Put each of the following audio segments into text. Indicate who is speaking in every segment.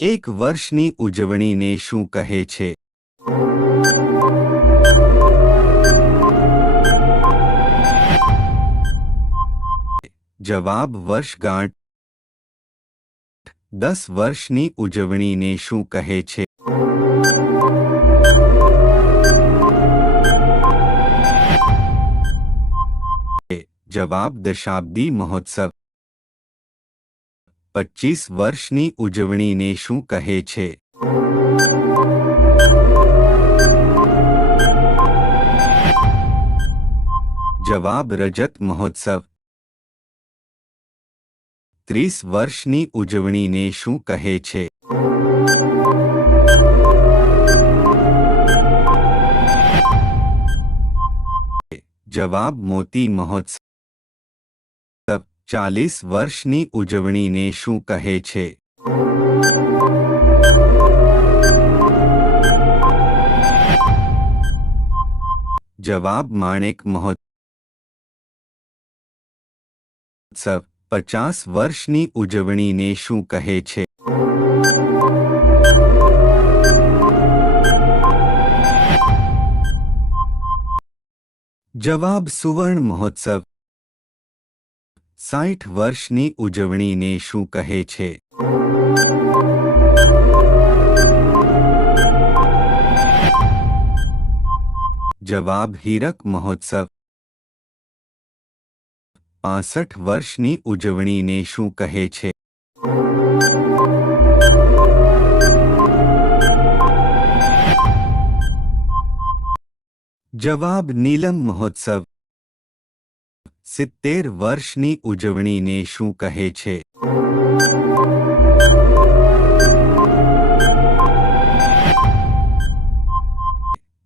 Speaker 1: એક વર્ષની ઉજવણીને શું કહે છે? જવાબ વર્ષગાંઠ. દસ વર્ષની ઉજવણીને શું કહે છે? જવાબ દશાબ્દી મહોત્સવ. પચીસ વર્ષની ઉજવણીને શું કહે છે? જવાબ, રજત મહોત્સવ. ત્રીસ વર્ષની ઉજવણીને શું કહે છે? જવાબ, મોતી મહોત્સવ. ચાલીસ વર્ષની ઉજવણીને શું કહે છે જવાબ માણેક મહોત્સવ પચાસ વર્ષની ઉજવણીને શું કહે છે જવાબ સુવર્ણ મહોત્સવ સાઠ વર્ષની ઉજવણીને શું કહે છે? જવાબ, હીરક મહોત્સવ. પાસઠ વર્ષની ઉજવણીને શું કહે છે? જવાબ, નીલમ મહોત્સવ. સિત્તેર વર્ષની ઉજવણીને શું કહે છે?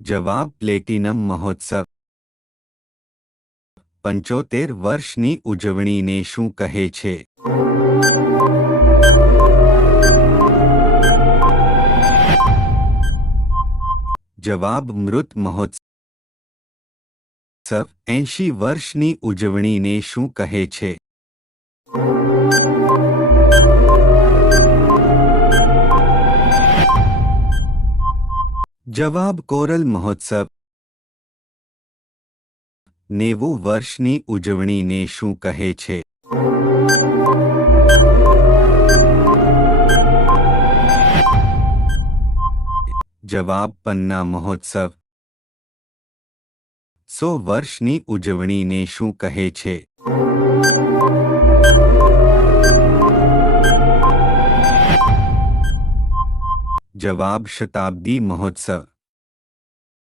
Speaker 1: જવાબ, પ્લેટિનમ મહોત્સવ. પંચોતેર વર્ષની ઉજવણીને શું કહે છે? જવાબ, મૃત મહોત્સવ. એંશી વર્ષની ઉજવણીને શું કહે છે? જવાબ કોરલ મહોત્સવ. નેવું વર્ષની ઉજવણીને શું કહે છે? જવાબ પન્ના મહોત્સવ. સો વર્ષની ઉજવણીને શું કહે છે? જવાબ શતાબ્દી મહોત્સવ.